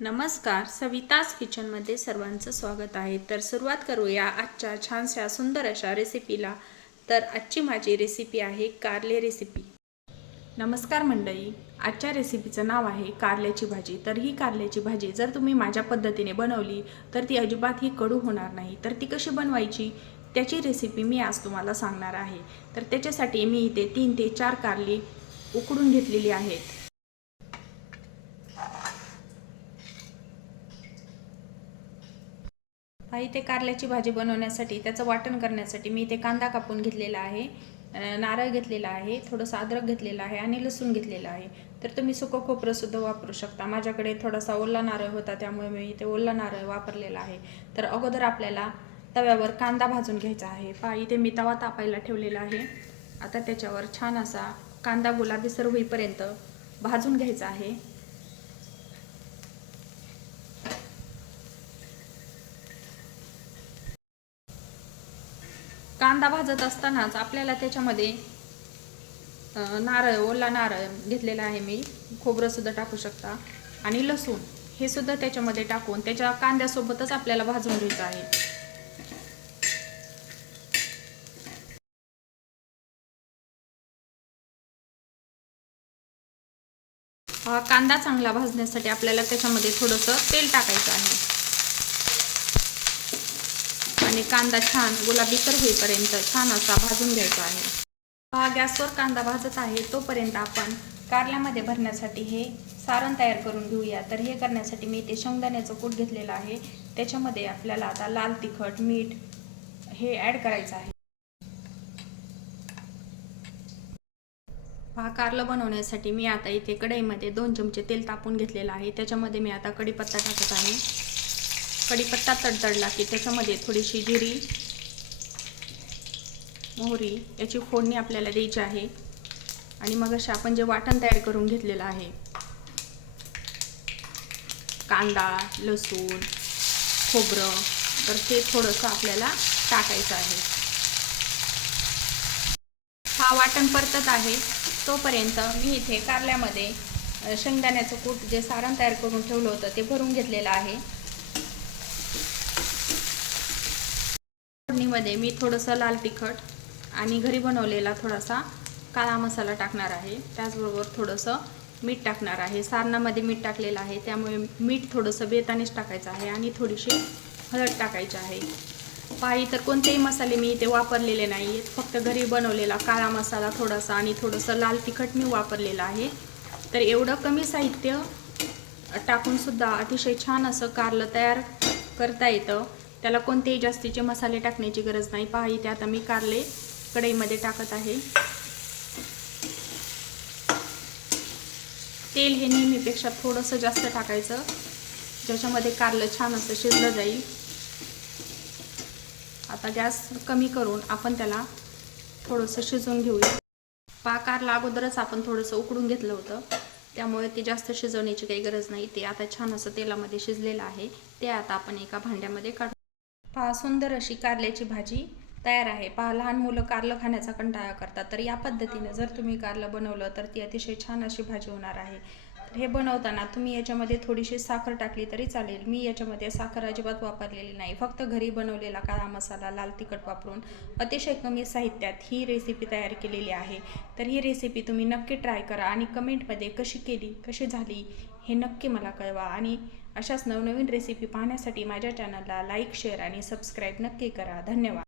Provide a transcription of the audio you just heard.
नमस्कार सविताज किचनमध्ये सर्वांचं स्वागत आहे. तर सुरुवात करूया आजच्या छानशा सुंदर अशा रेसिपीला. तर आजची माझी रेसिपी आहे कारले रेसिपी. नमस्कार मंडळी आजच्या रेसिपीचं नाव आहे कारल्याची भाजी. तर ही कारल्याची भाजी जर तुम्ही माझ्या पद्धतीने बनवली तर ती अजिबात ही कडू होणार नाही. तर ती कशी बनवायची त्याची रेसिपी मी आज तुम्हाला सांगणार आहे. तर त्याच्यासाठी मी इथे तीन ते चार कारली उकडून घेतलेली आहेत. हा इथे कारल्याची भाजी बनवण्यासाठी त्याचं वाटण करण्यासाठी मी इथे कांदा कापून घेतलेला आहे नारळ घेतलेला आहे थोडंसं अद्रक घेतलेला आहे आणि लसूण घेतलेलं आहे. तर तुम्ही सुकं खोबरंसुद्धा वापरू शकता. माझ्याकडे थोडासा ओला नारळ होता त्यामुळे मी इथे ओला नारळ वापरलेला आहे. तर अगोदर आपल्याला तव्यावर कांदा भाजून घ्यायचा आहे. पहा इथे मी तवा तापायला ठेवलेला आहे. आता त्याच्यावर छान असा कांदा गुलाबीसर होईपर्यंत भाजून घ्यायचा आहे. कांदा भाजत असतानाच आपल्याला त्याच्यामध्ये नारळ ओला नारळ घेतलेला आहे मी. खोबरं सुद्धा टाकू शकता. आणि लसूण हे सुद्धा त्याच्यामध्ये टाकून त्याच्या कांद्यासोबतच आपल्याला भाजून घ्यायचं आहे. हा कांदा चांगला भाजण्यासाठी आपल्याला त्याच्यामध्ये थोडंसं तेल टाकायचं आहे. आणि कांदा छान गुलाबीसर होईपर्यंत छान असा भाजून घ्यायचा आहे. हा गॅसवर कांदा भाजत आहे तोपर्यंत आपण कारल्यामध्ये भरण्यासाठी हे सारण तयार करून घेऊया. तर हे करण्यासाठी मी इथे शेंगदाण्याचं कूट घेतलेलं आहे. त्याच्यामध्ये आपल्याला आता लाल तिखट मीठ हे ॲड करायचं आहे. पहा कारलं बनवण्यासाठी मी आता इथे कढईमध्ये दोन चमचे तेल तापून घेतलेलं आहे. त्याच्यामध्ये मी आता कढीपत्ता टाकत आहे. कढीपत्ता तडतडला की त्याच्यामध्ये थोडीशी जिरी मोहरी याची फोडणी आपल्याला द्यायची आहे. आणि मग असे आपण जे वाटण तयार करून घेतलेलं आहे कांदा लसूण खोबरं तर ते थोडंसं आपल्याला टाकायचं आहे. हा वाटण परतत आहे. तोपर्यंत मी इथे कारल्यामध्ये शेंगदाण्याचं कूट जे सारण तयार करून ठेवलं होतं ते भरून घेतलेलं आहे. फोडणीमध्ये मी थोडंसं लाल तिखट आणि घरी बनवलेला थोडासा काळा मसाला टाकणार आहे. त्याचबरोबर थोडंसं मीठ टाकणार आहे. सारणामध्ये मीठ टाकलेलं आहे. त्यामुळे मीठ थोडंसं बेतानेच टाकायचं आहे आणि थोडीशी हळद टाकायची आहे. पाही तर कोणतेही मसाले मी इथे वापरलेले नाही. आहेत फक्त घरी बनवलेला काळा मसाला थोडासा आणि थोडंसं लाल तिखट मी वापरलेलं आहे. तर एवढं कमी साहित्य टाकूनसुद्धा अतिशय छान असं कारलं तयार करता येतं. त्याला कोणतेही जास्तीचे मसाले टाकण्याची गरज नाही. पहा इथे आता मी कारले कढईमध्ये टाकत आहे. तेल हे नेहमीपेक्षा थोडंसं जास्त टाकायचं. ज्याच्यामध्ये कारलं छान असं शिजलं जाईल. आता गॅस कमी करून आपण त्याला थोडंसं शिजवून घेऊया. पा कारला अगोदरच आपण थोडंसं उकडून घेतलं होतं. त्यामुळे ते जास्त शिजवण्याची काही गरज नाही. ते आता छान असं तेलामध्ये शिजलेलं आहे. ते आता आपण एका भांड्यामध्ये काढू पहा सुंदर अशी कारल्याची भाजी तयार आहे. पहा लहान मुलं कारलं खाण्याचा कंटाळा करतात. तर या पद्धतीनं जर तुम्ही कारलं बनवलं तर ती अतिशय छान अशी भाजी होणार आहे. हे बनवताना तुम्ही याच्यामध्ये थोडीशी साखर टाकली तरी चालेल. मी याच्यामध्ये साखर अजिबात वापरलेली नाही. फक्त घरी बनवलेला काळा मसाला लाल तिखट वापरून अतिशय कमी साहित्यात ही रेसिपी तयार केलेली आहे. तर ही रेसिपी तुम्ही नक्की ट्राय करा आणि कमेंटमध्ये कशी केली कशी झाली हे नक्की मला कळवा. आणि अशाच नवनवीन रेसिपी पाहण्यासाठी माझ्या चॅनलला लाईक शेअर आणि सबस्क्राईब नक्की करा. धन्यवाद.